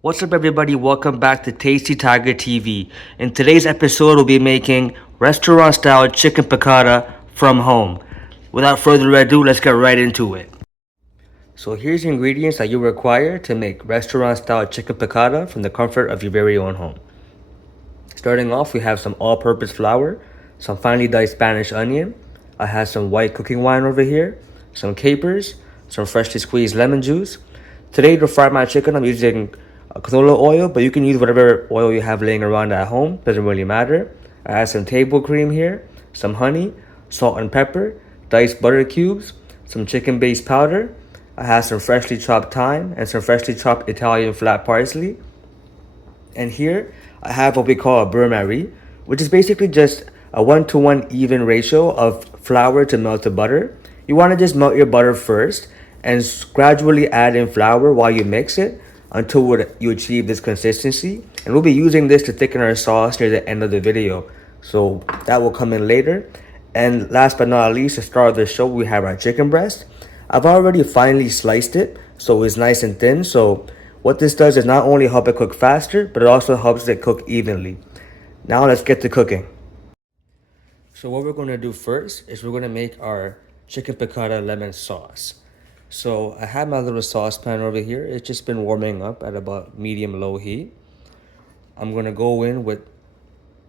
What's up, everybody? Welcome back to Tasty Tiger TV. In today's episode, we'll be making restaurant style chicken piccata from home. Without further ado, let's get right into it. So, here's the ingredients that you require to make restaurant style chicken piccata from the comfort of your very own home. Starting off, we have some all purpose flour, some finely diced Spanish onion. I have some white cooking wine over here, some capers, some freshly squeezed lemon juice. Today, to fry my chicken, I'm using canola oil, but you can use whatever oil you have laying around at home, doesn't really matter. I have some table cream here, some honey, salt and pepper, diced butter cubes, some chicken base powder. I have some freshly chopped thyme and some freshly chopped Italian flat parsley. And here I have what we call a beurre-marie, which is basically just a 1-to-1 even ratio of flour to melted butter. You want to just melt your butter first and gradually add in flour while you mix it until you achieve this consistency. And we'll be using this to thicken our sauce near the end of the video. So that will come in later. And last but not least, to start the show, we have our chicken breast. I've already finely sliced it, so it's nice and thin. So what this does is not only help it cook faster, but it also helps it cook evenly. Now let's get to cooking. So what we're going to do first is we're going to make our chicken piccata lemon sauce. So I have my little saucepan over here. It's just been warming up at about medium-low heat. I'm going to go in with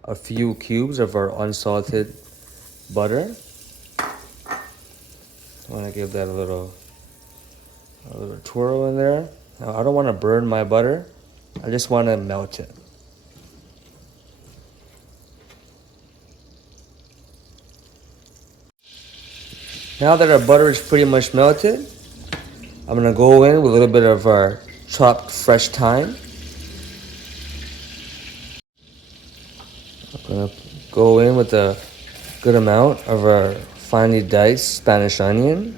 a few cubes of our unsalted butter. I want to give that a little twirl in there. Now, I don't want to burn my butter. I just want to melt it. Now that our butter is pretty much melted, I'm going to go in with a little bit of our chopped fresh thyme. I'm going to go in with a good amount of our finely diced Spanish onion.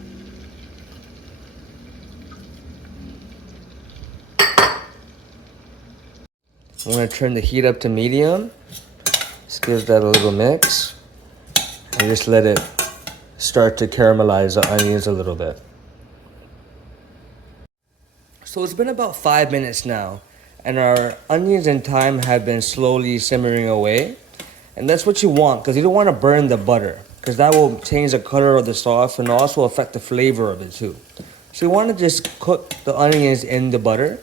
I'm going to turn the heat up to medium. Just give that a little mix. And just let it start to caramelize the onions a little bit. So it's been about 5 minutes now, and our onions and thyme have been slowly simmering away. And that's what you want, because you don't want to burn the butter, because that will change the color of the sauce and also affect the flavor of it too. So you want to just cook the onions in the butter,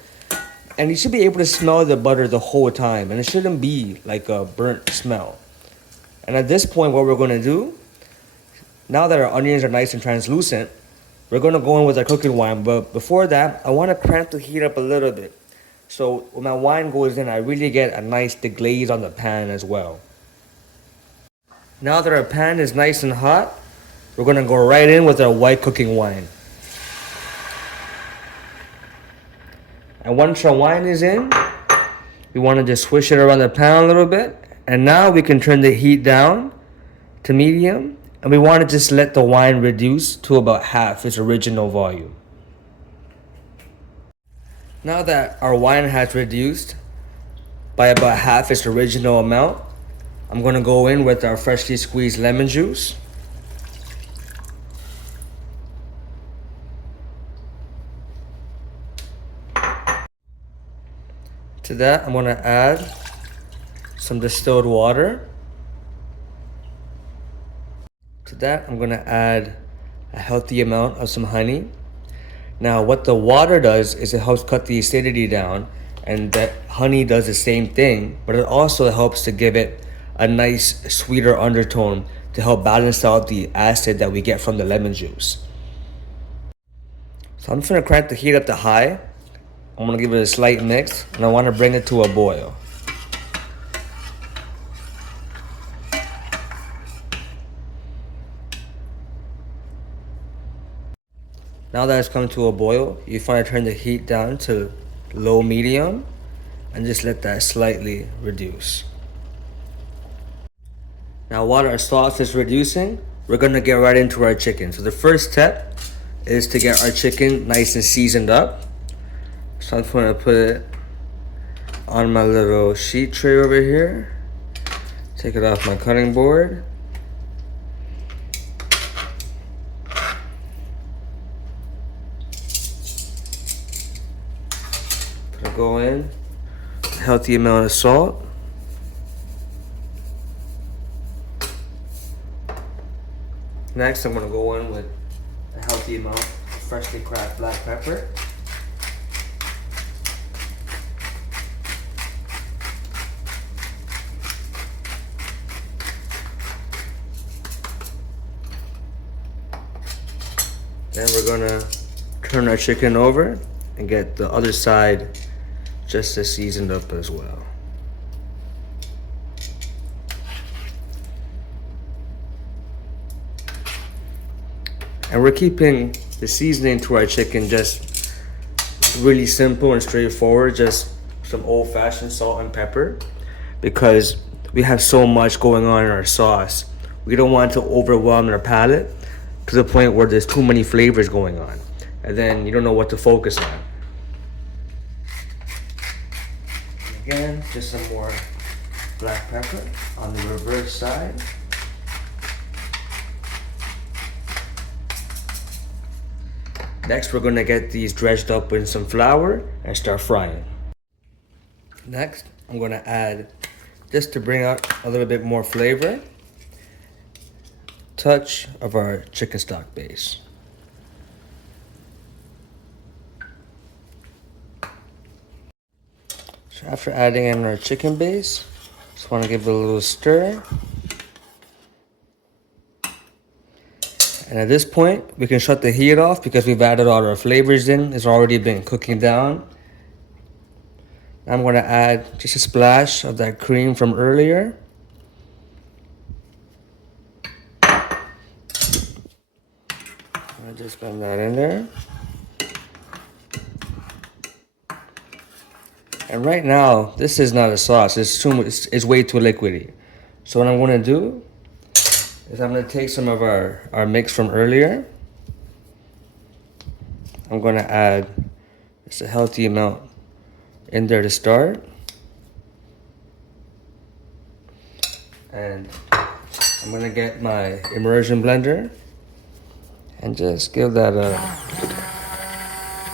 and you should be able to smell the butter the whole time, and it shouldn't be like a burnt smell. And at this point, what we're going to do, now that our onions are nice and translucent, we're going to go in with our cooking wine. But before that, I want to crank the heat up a little bit. So when my wine goes in, I really get a nice deglaze on the pan as well. Now that our pan is nice and hot, we're going to go right in with our white cooking wine. And once our wine is in, we want to just swish it around the pan a little bit. And now we can turn the heat down to medium. And we want to just let the wine reduce to about half its original volume. Now that our wine has reduced by about half its original amount, I'm going to go in with our freshly squeezed lemon juice. To that, I'm going to add some distilled water. To that, I'm going to add a healthy amount of some honey. Now, what the water does is it helps cut the acidity down, and that honey does the same thing, but it also helps to give it a nice, sweeter undertone to help balance out the acid that we get from the lemon juice. So I'm just going to crank the heat up to high. I'm going to give it a slight mix, and I want to bring it to a boil. Now that it's come to a boil, you want to turn the heat down to low medium and just let that slightly reduce. Now while our sauce is reducing, we're going to get right into our chicken. So the first step is to get our chicken nice and seasoned up. So I'm just going to put it on my little sheet tray over here. Take it off my cutting board. go in a healthy amount of salt. Next, I'm gonna go in with a healthy amount of freshly cracked black pepper. Then we're gonna turn our chicken over and get the other side just as seasoned up as well. And we're keeping the seasoning to our chicken just really simple and straightforward, just some old-fashioned salt and pepper, because we have so much going on in our sauce. We don't want to overwhelm our palate to the point where there's too many flavors going on, and then you don't know what to focus on. And again, just some more black pepper on the reverse side. Next, we're gonna get these dredged up with some flour and start frying. Next, I'm gonna add, just to bring out a little bit more flavor, touch of our chicken stock base. So after adding in our chicken base, just want to give it a little stir. And at this point, we can shut the heat off because we've added all our flavors in. It's already been cooking down. I'm going to add just a splash of that cream from earlier. I just got that in there. And right now, this is not a sauce. It's way too liquidy. So what I'm going to do is I'm going to take some of our mix from earlier. I'm going to add just a healthy amount in there to start. And I'm going to get my immersion blender and just give that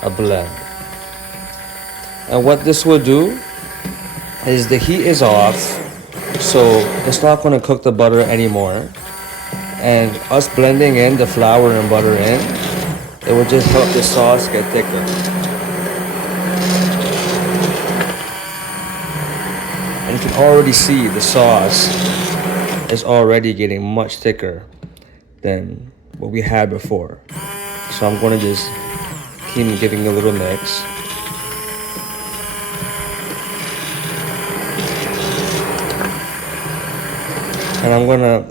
a blend. And what this will do is the heat is off, so it's not going to cook the butter anymore. And us blending in the flour and butter in, it will just help the sauce get thicker. And you can already see the sauce is already getting much thicker than what we had before. So I'm going to just keep giving a little mix. And I'm gonna,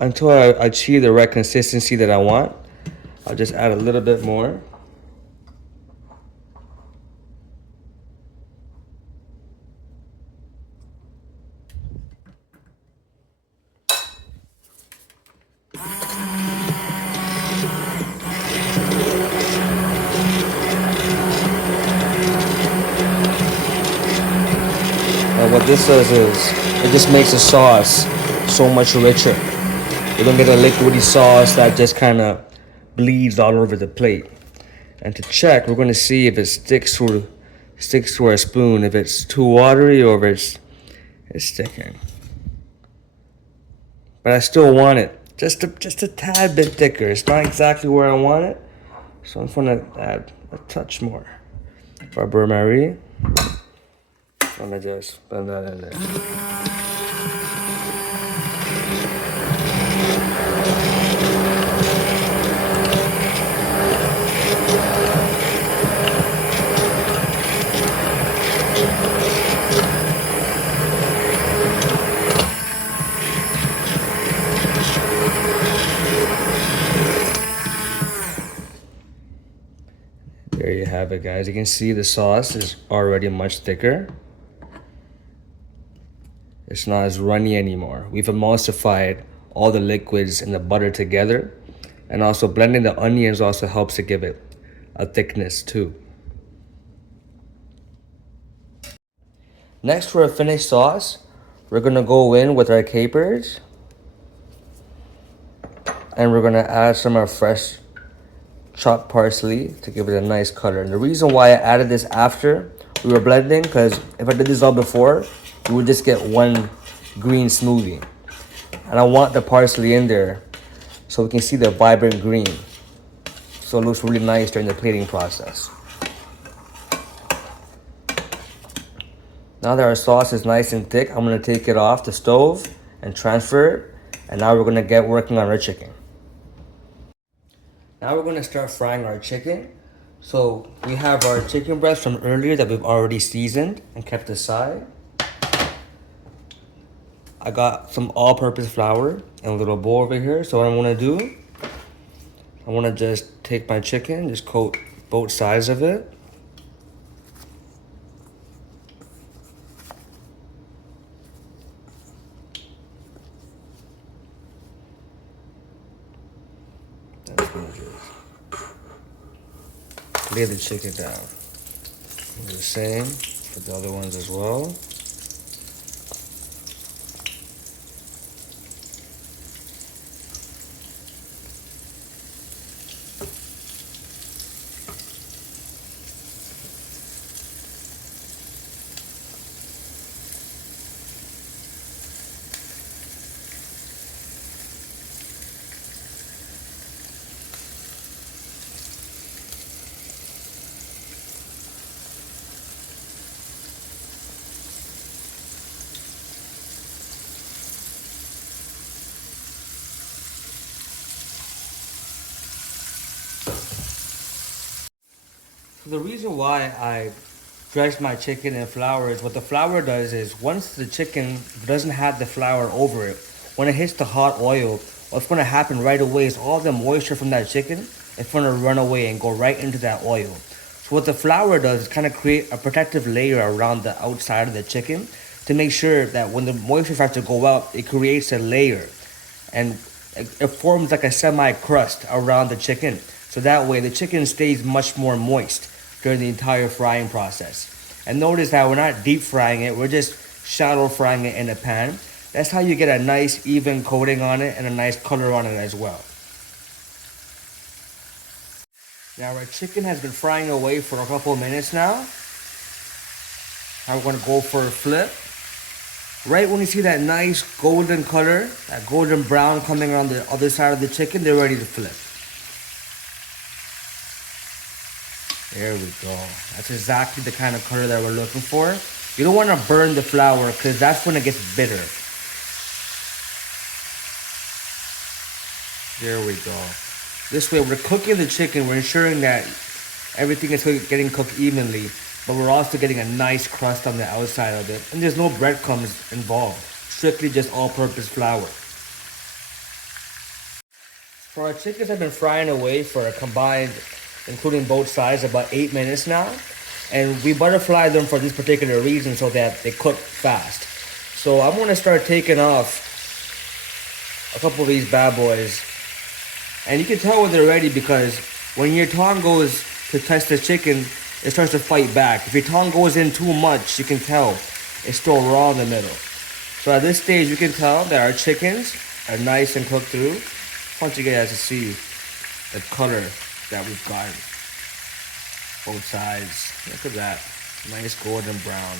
until I achieve the right consistency that I want, I'll just add a little bit more. And what this does is, it just makes the sauce so much richer. You don't get a liquidy sauce that just kind of bleeds all over the plate. And to check, we're going to see if it sticks to our spoon, if it's too watery or if it's sticking. But I still want it just a tad bit thicker. It's not exactly where I want it, so I'm going to add a touch more of our beurre Marie. I'm going to just blend that in there. There you have it, guys. You can see the sauce is already much thicker. It's not as runny anymore. We've emulsified all the liquids and the butter together. And also blending the onions also helps to give it a thickness too. Next, for a finished sauce, we're gonna go in with our capers. And we're gonna add some of our fresh chopped parsley to give it a nice color. And the reason why I added this after we were blending, because if I did this all before, we would just get one green smoothie. And I want the parsley in there so we can see the vibrant green. So it looks really nice during the plating process. Now that our sauce is nice and thick, I'm gonna take it off the stove and transfer it. And now we're gonna get working on our chicken. Now we're gonna start frying our chicken. So we have our chicken breast from earlier that we've already seasoned and kept aside. I got some all-purpose flour in a little bowl over here. So what I'm gonna do, I wanna just take my chicken, just coat both sides of it. That's gonna just lay the chicken down. Do the same for the other ones as well. So the reason why I dredge my chicken in flour is what the flour does is once the chicken doesn't have the flour over it, when it hits the hot oil, what's going to happen right away is all the moisture from that chicken is going to run away and go right into that oil. So what the flour does is kind of create a protective layer around the outside of the chicken to make sure that when the moisture starts to go out, it creates a layer and it forms like a semi-crust around the chicken. So that way the chicken stays much more moist during the entire frying process. And notice that we're not deep frying it, we're just shallow frying it in a pan. That's how you get a nice even coating on it and a nice color on it as well. Now our chicken has been frying away for a couple of minutes now. Now we're gonna go for a flip. Right when you see that nice golden color, that golden brown coming around the other side of the chicken, they're ready to flip. There we go. That's exactly the kind of color that we're looking for. You don't want to burn the flour because that's when it gets bitter. There we go. This way we're cooking the chicken, we're ensuring that everything is getting cooked evenly, but we're also getting a nice crust on the outside of it. And there's no breadcrumbs involved. Strictly just all-purpose flour. For our chickens, I've been frying away for a combined, including both sides, about 8 minutes now. And we butterfly them for this particular reason so that they cook fast. So I'm gonna start taking off a couple of these bad boys. And you can tell when they're ready because when your tongue goes to touch the chicken, it starts to fight back. If your tongue goes in too much, you can tell it's still raw in the middle. So at this stage, you can tell that our chickens are nice and cooked through. I want you guys to see the color that we've gotten. Both sides. Look at that. Nice golden brown.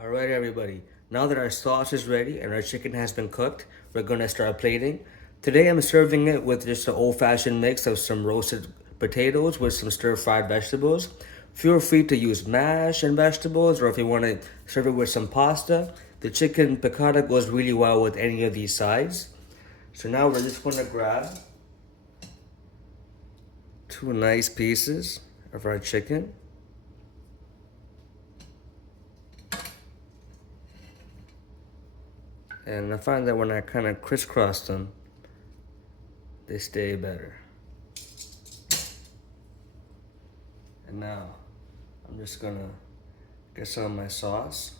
Alright everybody, now that our sauce is ready and our chicken has been cooked, we're gonna start plating. Today I'm serving it with just an old-fashioned mix of some roasted potatoes with some stir-fried vegetables. Feel free to use mash and vegetables, or if you want to serve it with some pasta. The chicken piccata goes really well with any of these sides. So now we're just gonna grab 2 nice pieces of our chicken. And I find that when I kind of crisscross them, they stay better. And now, I'm just gonna get some of my sauce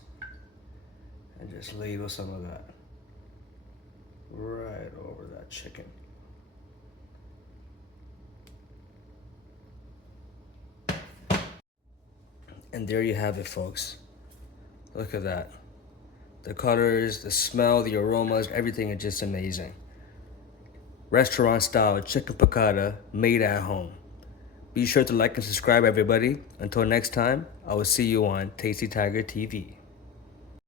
and just ladle some of that right over that chicken. And there you have it, folks. Look at that. The colors, the smell, the aromas, everything is just amazing. Restaurant style chicken piccata made at home. Be sure to like and subscribe, everybody. Until next time, I will see you on Tasty Tiger TV.